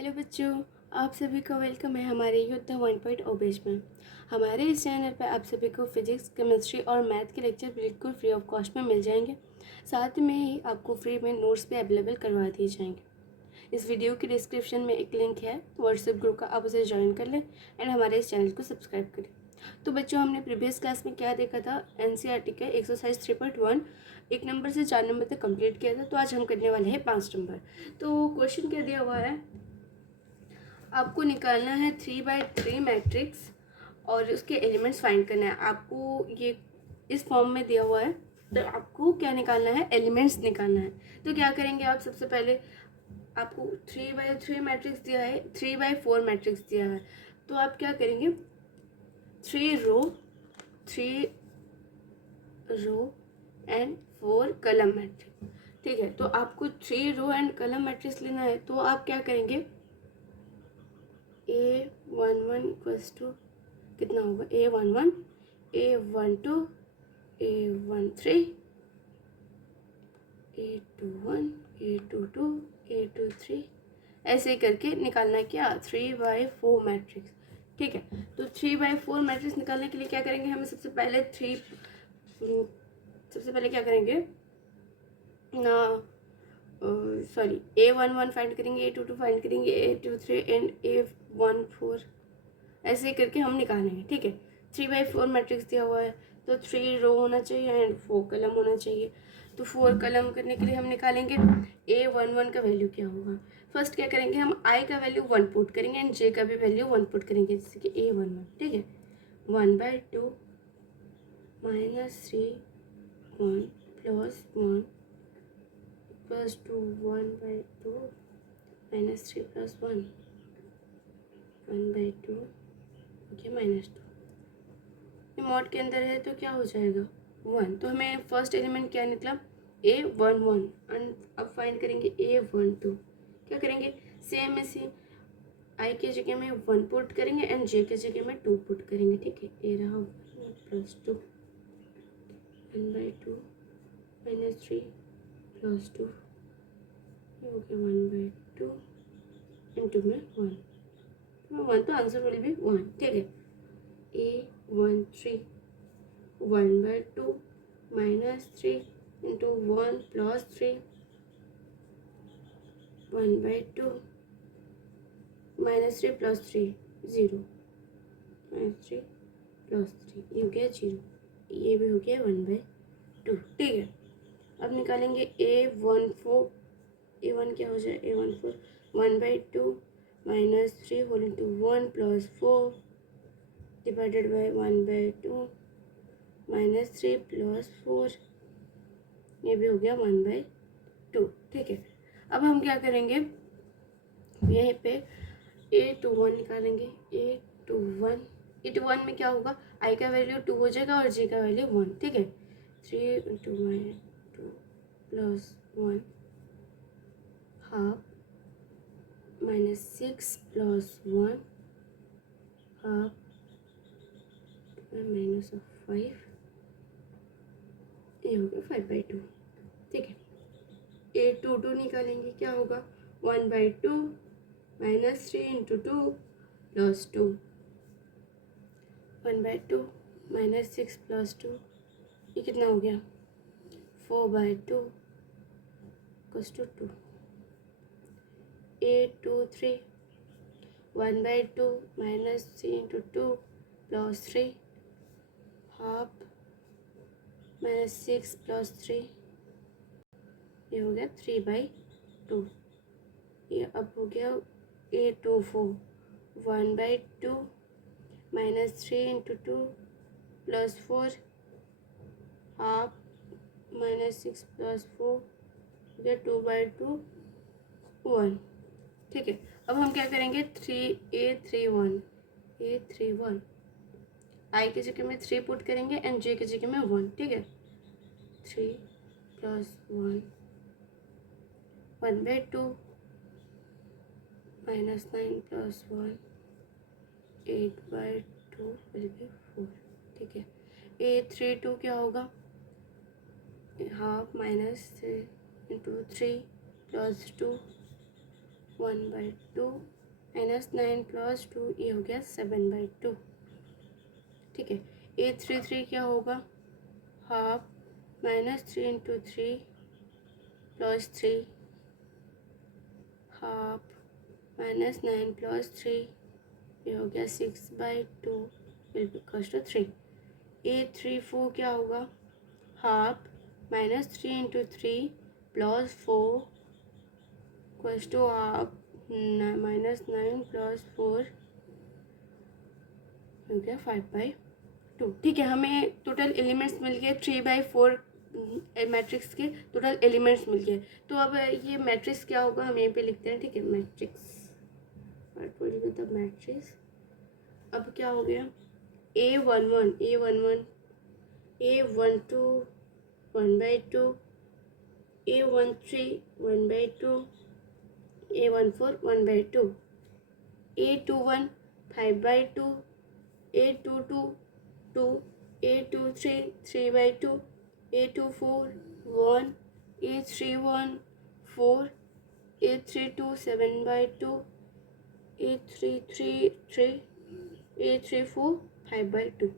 Hello बच्चों, आप सभी का वेलकम है हमारे युद्ध 1.0 बैच में। हमारे इस चैनल पर आप सभी को फिजिक्स, केमिस्ट्री और मैथ के लेक्चर बिल्कुल फ्री ऑफ कॉस्ट में मिल जाएंगे। साथ में ही आपको फ्री में नोट्स भी अवेलेबल करवा दिए जाएंगे। इस वीडियो की डिस्क्रिप्शन में एक लिंक है व्हाट्सएप ग्रुप का, आप उसे ज्वाइन कर लें एंड हमारे इस चैनल को सब्सक्राइब करें। तो बच्चों, हमने प्रीवियस क्लास में क्या देखा था, एनसीईआरटी के एक्सरसाइज 3.1 1 नंबर से 4 नंबर तक कंप्लीट किया था। तो आज हम करने वाले हैं 5 नंबर। तो क्वेश्चन क्या दिया हुआ है, आपको निकालना है 3x3 मैट्रिक्स और उसके एलिमेंट्स फाइंड करना है। आपको ये इस फॉर्म में दिया हुआ है, तो आपको क्या निकालना है, एलिमेंट्स निकालना है। तो क्या करेंगे आप, सबसे पहले आपको 3x3 मैट्रिक्स दिया है, 3x4 मैट्रिक्स दिया है। तो आप क्या करेंगे, 3 रो एंड 4 कलम मैट्रिक्स। ठीक है, तो आपको 3 रो एंड कलम मैट्रिक्स लेना है। तो आप क्या करेंगे, A11 इक्वल्स टू कितना होगा, A11 A12 A13 A21 A22 A23 ऐसे ही करके निकालना है क्या, 3x4 मैट्रिक्स। ठीक है, तो 3x4 मैट्रिक्स निकालने के लिए क्या करेंगे, हमें सबसे पहले क्या करेंगे ना, सॉरी, A11 फाइंड करेंगे, A22 फाइंड करेंगे, A23 एंड A14 ऐसे ही करके हम निकालेंगे। ठीक है, 3x4 मैट्रिक्स दिया हुआ है तो 3 रो होना चाहिए एंड 4 कलम होना चाहिए। तो 4 कलम करने के लिए हम निकालेंगे A11 का वैल्यू क्या होगा। फर्स्ट क्या करेंगे, हम I का वैल्यू 1 पुट करेंगे एंड J का भी वैल्यू 1 पुट करेंगे, जैसे कि A11। ठीक है, 1/2 -3 1 + 1 प्लस 2 1/2 -3 + 1 1/2 -2। ये मॉड के अंदर है तो क्या हो जाएगा 1। तो हमें फर्स्ट एलिमेंट क्या निकला, A11 एंड अब फाइंड करेंगे A12। क्या करेंगे, सेम ऐसे I के जगह में 1 पुट करेंगे एंड J के जगह में 2 पुट करेंगे। ठीक है, ये रहा 1 + 2 1/2 -3 + 2 ये हो गया 1/2 एंड 2 में 1 तो आंसर विल बी 1। ठीक है, A13 1/2 -3 into 1 + 3 1/2 -3 + 3 0 -3 + 3 ये हो गया 0, ये भी हो गया 1/2। ठीक है, अब निकालेंगे A14। A1 क्या हो जाए, A14 1/2 -3 whole into 1 + 4 divided by 1/2 -3 + 4 ये भी हो गया 1/2। ठीक है, अब हम क्या करेंगे, यहीं पे A21 निकालेंगे। A21 में क्या होगा, I का वैल्यू 2 हो जाएगा और J का वैल्यू 1। ठीक है, 3 × -2 + 1 हाफ -6 + 1 हाफ -5 ये हो गया 5/2। ठीक है, A22 निकालेंगे, क्या होगा 1/2 -3 × 2 + 2 1/2 -6 + 2 ये कितना हो गया 4/2 = 2। A23 1/2 -3 × 2 + 3 हाफ -6 + 3 ये हो गया 3/2। ये अब हो गया A24 1/2 -3 × 2 + 4 हाफ -6 + 4 हो गया 2/2 1। ठीक है, अब हम क्या करेंगे, A31 I की जगह में 3 पुट करेंगे एंड J की जगह में 1। ठीक है, 3 + 1 1/2 -9 + 1 8/2 विल बी 4। ठीक है, A32 क्या होगा, हाफ -3 × 3 + 2 1/2 -9 + 2, ये हो गया 7/2। ठीक है, 833 क्या होगा, हाफ -3 × 3 + 3, हाफ -9 + 3, ये हो गया 6/2 = 3। 834 क्या होगा, हाफ -3 × 3 + 4 = हाफ -9 + 4, हो गया 5/2। ठीक है, हमें टोटल एलिमेंट्स मिल गए 3/4 मैट्रिक्स के टोटल एलिमेंट्स मिल गए। तो अब ये मैट्रिक्स क्या होगा हम यहीं पे लिखते हैं। ठीक है, मैट्रिक्स मतलब मैट्रिक्स अब क्या हो गया, A11 A11 A12 1/2, A13 1/2, A14 1/2, A21 5/2, A22 2, A23 3/2, A24 1, A31 4, A32 7/2, A33 3, A34 5/2।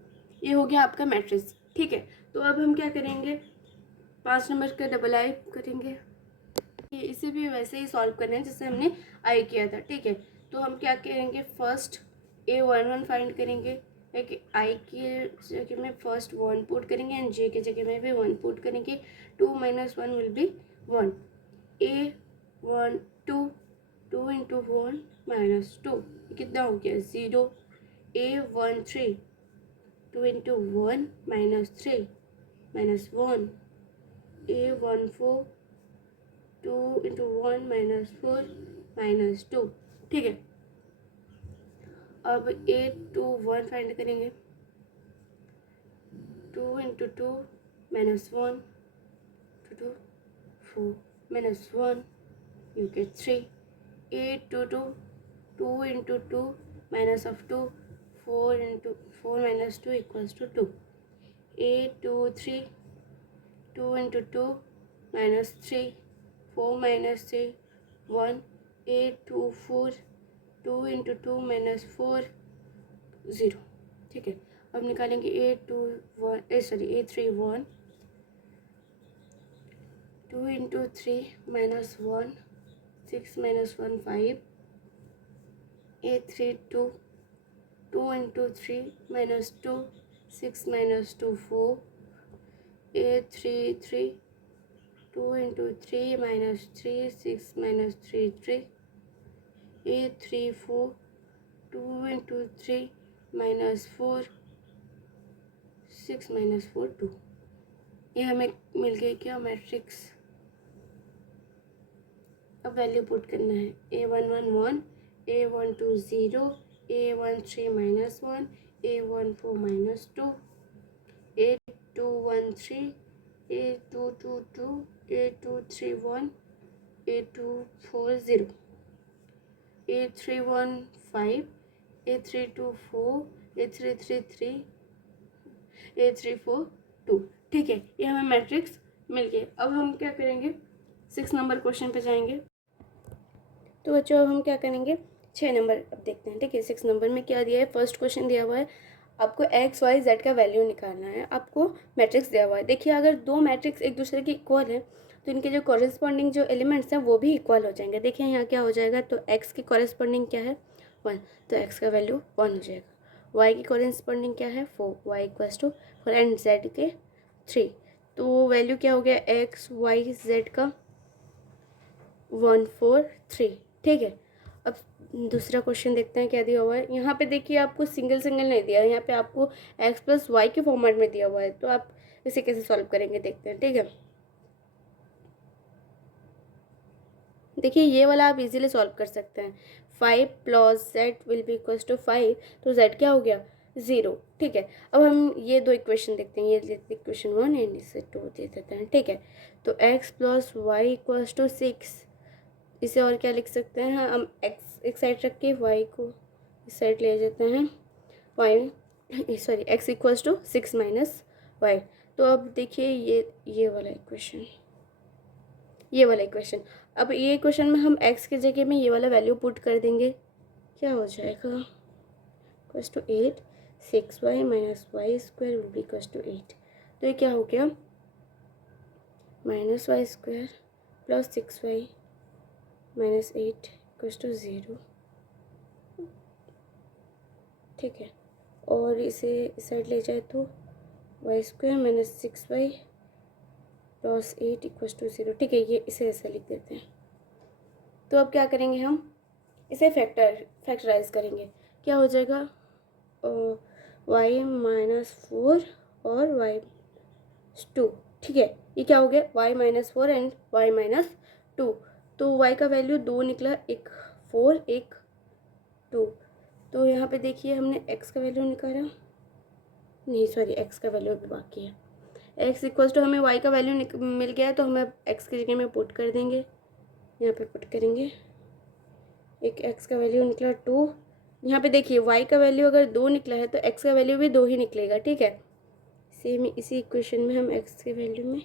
ये हो गया आपका मैट्रिक्स। ठीक है, तो अब हम क्या करेंगे, 5 नंबर का डबल आई करेंगे। इसे भी वैसे ही सॉल्व करना है जैसे हमने आई किया था। ठीक है, तो हम क्या करेंगे, फर्स्ट A11 फाइंड करेंगे, आई की जगह में फर्स्ट 1 पुट करेंगे एंड जे की जगह में भी 1 पुट करेंगे। 2 - 1 विल बी 1। A1 2 2 × 1 -2, कितना हो गया 0। A13 2 × 1 -3 -1। A14 2 × 1 -4 -2। ठीक है, अब A21 फाइंड करेंगे, 2 × 2 -1 2 4 -1, you get 3। A22 2 × 2 -2 4 × 4 -2 = 2। A23 2 × 2 -3 4 -3 1। A24 2 × 2 -4 0। ठीक है, अब निकालेंगे A31 2 × 3 -1 6 -1 5। A32 2 × 3 -2 6 -2 4। A33 2 × 3 -3 6 -3 3। A34 2 × 3 -4 6 -4 2। ये हमें मिल गई क्या मैट्रिक्स। अब वैल्यू पुट करना है, A11 1, A12 0, A13 -1, A14 -2, A21 3, A22 2, A23 1, A24 0, A31 5, A32 4, A33 3, A34 2। ठीक है, ये हमें मैट्रिक्स मिल गए। अब हम क्या करेंगे, 6 नंबर क्वेश्चन पे जाएंगे। तो बच्चों अब हम क्या करेंगे, 6 नंबर अब देखते हैं। ठीक है, 6 नंबर में क्या दिया है, फर्स्ट क्वेश्चन दिया हुआ है आपको x y z का वैल्यू निकालना है। आपको मैट्रिक्स दिया हुआ है। देखिए, अगर दो मैट्रिक्स एक दूसरे के इक्वल है तो इनके जो कॉरेस्पॉन्डिंग जो एलिमेंट्स हैं वो भी इक्वल हो जाएंगे। देखिए यहाँ क्या हो जाएगा, तो x की कॉरेस्पॉन्डिंग क्या है 1, तो x का वैल्यू 1 हो जाएगा। y की कॉरेस्पॉन्डिंग क्या है 4, y = 4 एंड z के 3, तो वैल्यू क्या हो गया x y z का 1 4 3। ठीक है, अब दूसरा क्वेश्चन देखते हैं क्या दिया हुआ है। यहाँ पे देखिए आपको सिंगल नहीं दिया है, यहाँ पे आपको x + y के फॉर्मेट में दिया हुआ है। तो आप इसे कैसे सॉल्व करेंगे देखते हैं। ठीक है, देखिए ये वाला आप इजीली सॉल्व कर सकते हैं। 5 + z विल बी = 5, तो z क्या हो गया 0। ठीक है, अब हम ये दो इक्वेशन देखते हैं, ये इक्वेशन 1 एंड इसे 2 दे देते हैं। ठीक है, तो x + y = 6, इसे और क्या लिख सकते हैं, हाँ हम x एक साइड रख के y को इस साइड ले जाते हैं, x = 6 - y। तो अब देखिए ये वाला इक्वेशन, ये वाला इक्वेशन अब ये क्वेश्चन में हम x की जगह में ये वाला वैल्यू पुट कर देंगे, क्या हो जाएगा equals to 8 6y minus Y square will be equals to 8। तो ये क्या हो गया minus Y square plus 6y minus 8 equals to 0। ठीक है, और इसे इस साइड ले जाए तो Y square minus 6y plus 8 equals to 0। ठीक है, ये इसे ऐसे लिख देते हैं। तो अब क्या करेंगे, हम इसे फैक्टराइज करेंगे। क्या हो जाएगा y माइनस 4 और y 2। ठीक है, ये क्या हो गया y minus 4 and y minus 2। तो y का वैल्यू 2 निकला, एक 4 एक 2। तो यहाँ पे देखिए हमने x का वैल्यू निकाला, नहीं सॉरी x का वैल्यू भी बाकी है। x इक्वल्स टू हमें y का वैल्यू मिल गया है, तो हमें x की जगह में पुट कर देंगे, यहाँ पे पुट करेंगे। एक x का वैल्यू निकला 2। यहाँ पे देखिए y का वैल्यू अगर 2 निकला है तो x का वैल्यू भी 2 ही निकलेगा। ठीक है, सेम इसी इक्वेशन में हम x के वैल्यू में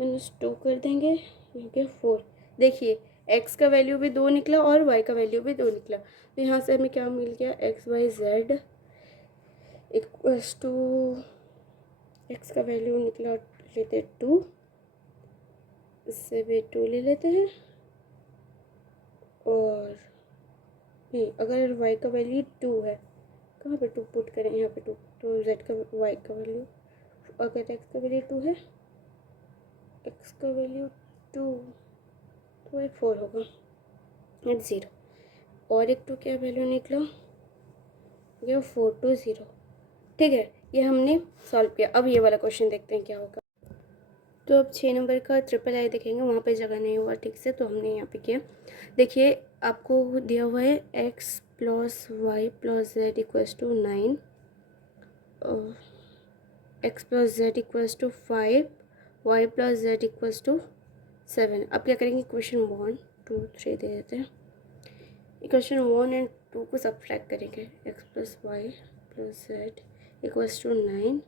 -2 कर देंगे, यहाँ पे 4। देखिए x का वैल्यू भी 2 निकला और y का वैल्यू भी 2 निकला। तो यहाँ से हमें क्या मिल गया x y z equals to x का वैल्यू निकला लेते 2, इससे भी 2 ले लेते हैं, और नहीं अगर y का वैल्यू 2 है, कहाँ पे 2 पुट करें, यहाँ पे 2। तो z का y का वैल्यू, अगर x का वैल्यू 2 है, x का वैल्यू 2 तो ये 4 होगा एट 0, और एक 2 क्या वैल्यू निकला, ये 4 to 0। ठीक है, ये हमने सॉल्व किया। अब ये वाला क्वेश्चन देखते हैं क्या होगा। तो अब 6 नंबर का ट्रिपल आई देखेंगे, वहाँ पे जगह नहीं हुआ ठीक से, तो हमने यहाँ पे किया। देखिए आपको दिया हुआ है x plus Y plus Z equals to 9, x plus Z equals to 5, Y plus Z equals to 7। अब क्या करेंगे, इक्वेशन 1 2 3 दे देते हैं। इक्वेशन 1 एंड 2 को सब्ट्रैक्ट करेंगे, x plus Y plus Z equals to 9,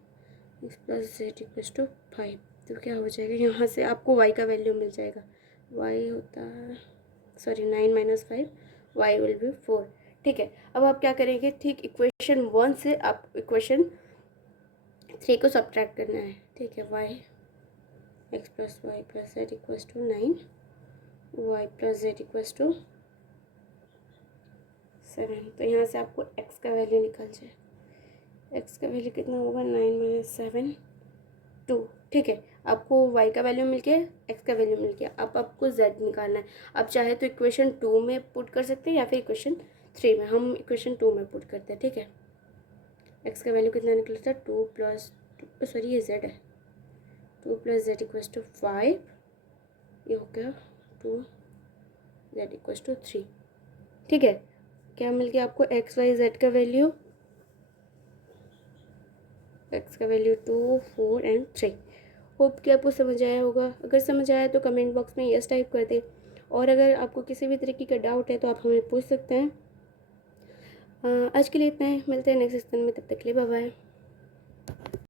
x plus Z equals to 5। तो क्या हो जाएगा, यहाँ से आपको y का वैल्यू मिल जाएगा, y होता है sorry 9 minus 5, y will be 4। ठीक है, अब आप क्या करेंगे, ठीक इक्वेशन 1 से आप इक्वेशन 3 को सब्ट्रैक्ट करना है। ठीक है, y x plus Y plus Z equals to 9, y plus Z equals to 7। तो यहाँ से आपको x का वैल्यू निकल जाए, x का वैल्यू कितना होगा 9 माइनस 7 2। ठीक है, आपको y का वैल्यू मिल गया, x का वैल्यू मिल गया। अब आपको z निकालना है। आप चाहे तो इक्वेशन 2 में पुट कर सकते हैं या फिर इक्वेशन 3 में। हम इक्वेशन 2 में पुट करते हैं। ठीक है, x का वैल्यू कितना निकला था 2 प्लस सॉरी ये z है, 2 प्लस जेड इक्वल्स टू 5, ये हो गया 2 जेड इक्वल्स टू 3। ठीक है, क्या मिल गया आपको x y z का वैल्यू, x का वैल्यू 2 4 एंड 3। होप कि आपको समझ आया होगा। अगर समझ आया तो कमेंट बॉक्स में यस टाइप कर दें, और अगर आपको किसी भी तरीके का डाउट है तो आप हमें पूछ सकते हैं। आज के लिए इतना है, मिलते हैं नेक्स्ट सेशन में, तब तक के लिए बाय बाय।